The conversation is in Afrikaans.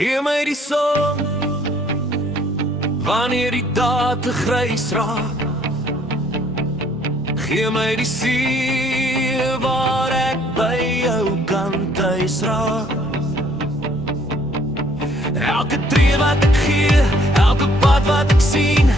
Gee my die son wanneer die dae te grys raak. Gee my die see waar ek by jou kan tuis raak. Elke tree wat ek gee, elke pad wat ek sien,